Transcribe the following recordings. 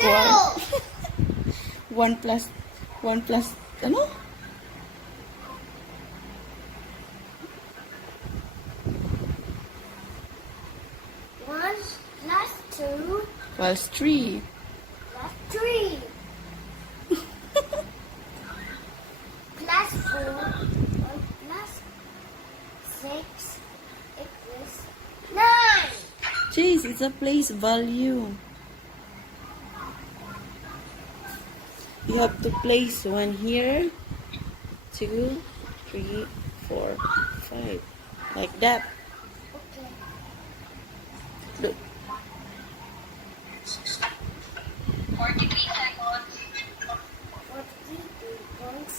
Equal. 1 plus, ano? 1 plus 2 Plus 3. plus 3 plus 4 1 plus 6 equals 9. Jeez, it's a place value. You have to place 1 here, 2, 3, 4, 5. Like that. Okay. Look. 43 seconds. 43 points.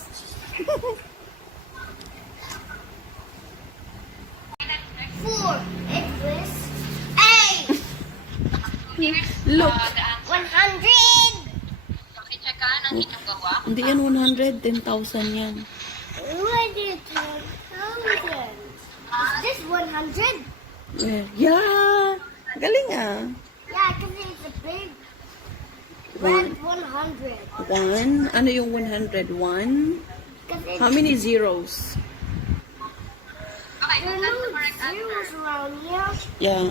Four equals 8. Look. The answer. 100. Pakicheck ka ng inyong gawa. Hindi yan 100, 10,000 yan. Why did 10,000? Is this 100? Yeah. Galing ah. Yeah, because it's a big One. red 100. 1. Ano yung 100? 1? Because it's How many zeros? Okay, there that's are the no correct zeros answer. around here. Yeah.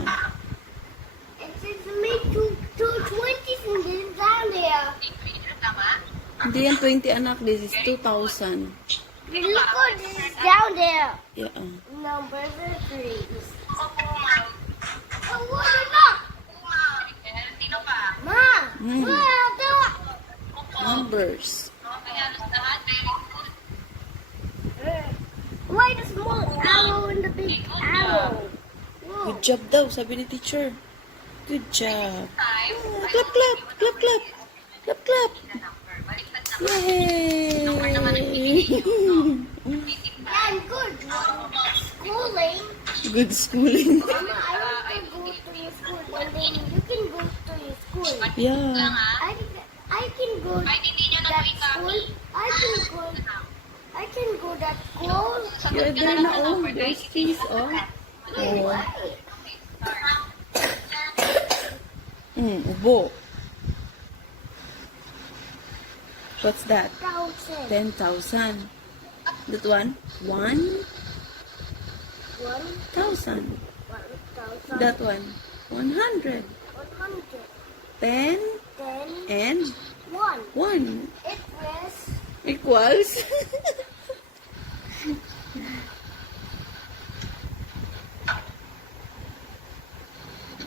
It says to make two 20s and then down there. Increase, tama? Hindi yan 20 anak. This is 2,000. Look what this is down there. Yeah. Numbers are threes. Pumaw. Oh, what is that? Michael, sino pa? Ma! Hmm. What the? Numbers. Okay, halos lahat. Very good. Why the small arrow and the big arrow? Whoa. Good job daw, sabi ni teacher. Good job. Time. Clap, clap. Clap, clap. Clap, clap. The number. Baliktad naman. Yay! I'm good. Schooling. Good schooling. Mama, I want to go to your school and then you can go to your school. Yeah. Lang ha. I can go to Kahit hindi nyo na that ito school. i-copy. I can go that school. Yeah, there na oh. Those keys, oh. Wait, Oh. why? Ubo. What's that? 1,000. 10,000. That one? 1,000. 1,000. That one? 100. 100. 10 Then and 1. 1 It was equals.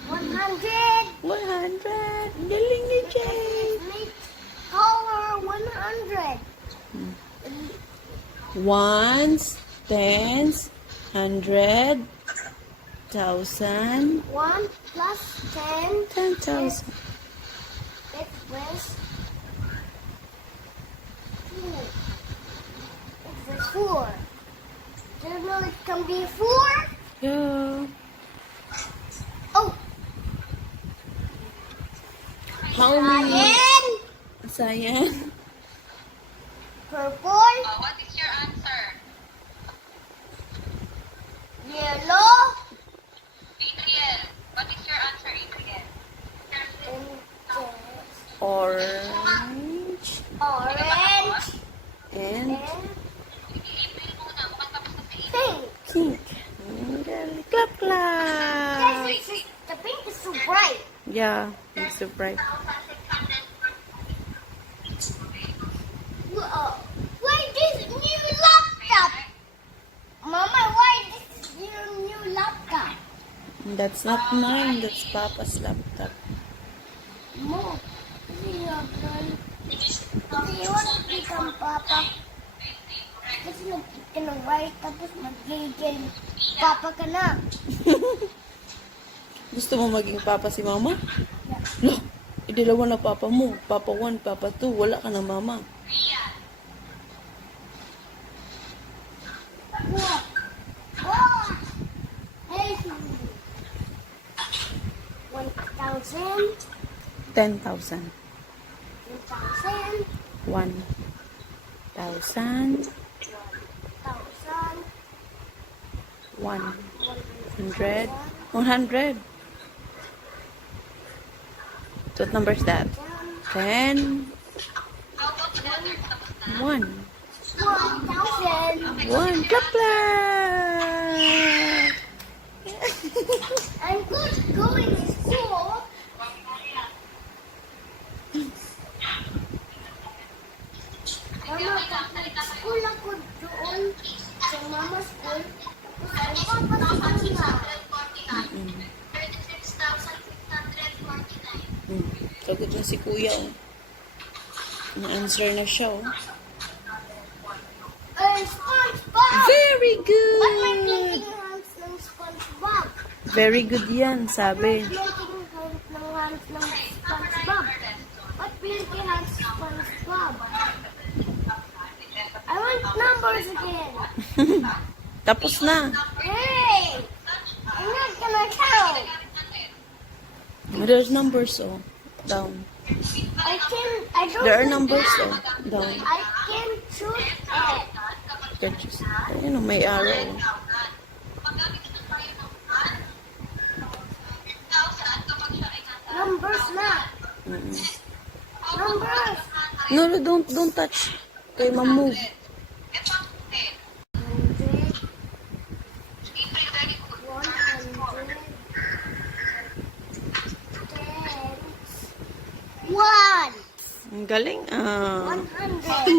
100. 100. Galing ni Jay. Make color 100. Ones, tens, 100, 1,000, 1 plus 10. 10,000. It was 2. It was 4. Do you know it can be 4? Yeah. Oh, How many? cyan, Cyan. purple, What is your answer? yellow, Adriel. What is your answer, Adriel? and Orange. orange, And and April muna. Mukhang tapos na si April. pink. pink. Galing. Clap, clap. Guys, it's just, the pink is so bright. Yeah, it's so bright. Whoa. Why this new laptop? Mama, why this your new laptop? That's not mine. That's Papa's laptop. Mo, kasi you want to become Papa. Kasi nag-eat ka ng rice, tapos magiging Papa ka na. Gusto mo maging Papa si Mama? No. Dalawa na Papa mo. Papa 1, Papa 2. Wala ka na Mama. Whoa. Whoa. Hey. 1,000. 10,000. 1,000. 1,000. 100. 100. What number is that? 10. How about the letters? Tapos na. 1. 1,000. 1. Clap, clap. I'm good going to school. Mama, school ako doon sa mama school. Tapos ang papa sa Mm. Sagot na si kuya, oh. Na-answer na siya, oh. SpongeBob! Very Ba't may good! blinking hands ng SpongeBob? Very good yan, sabi. Blinking hands ng SpongeBob. Ba't blinking hands ng SpongeBob? I want numbers again. Tapos na. Hey! I'm not gonna count. There's numbers, oh. Down. I don't There are know numbers, that. oh. Down. I can choose it. Can you see? Ayun, oh, may arrow. Oh. Numbers na. Mm-mm. Numbers. No, no, don't touch. Kay ma-move. 100, 100, 10, 1. Ang galing, ah. 100.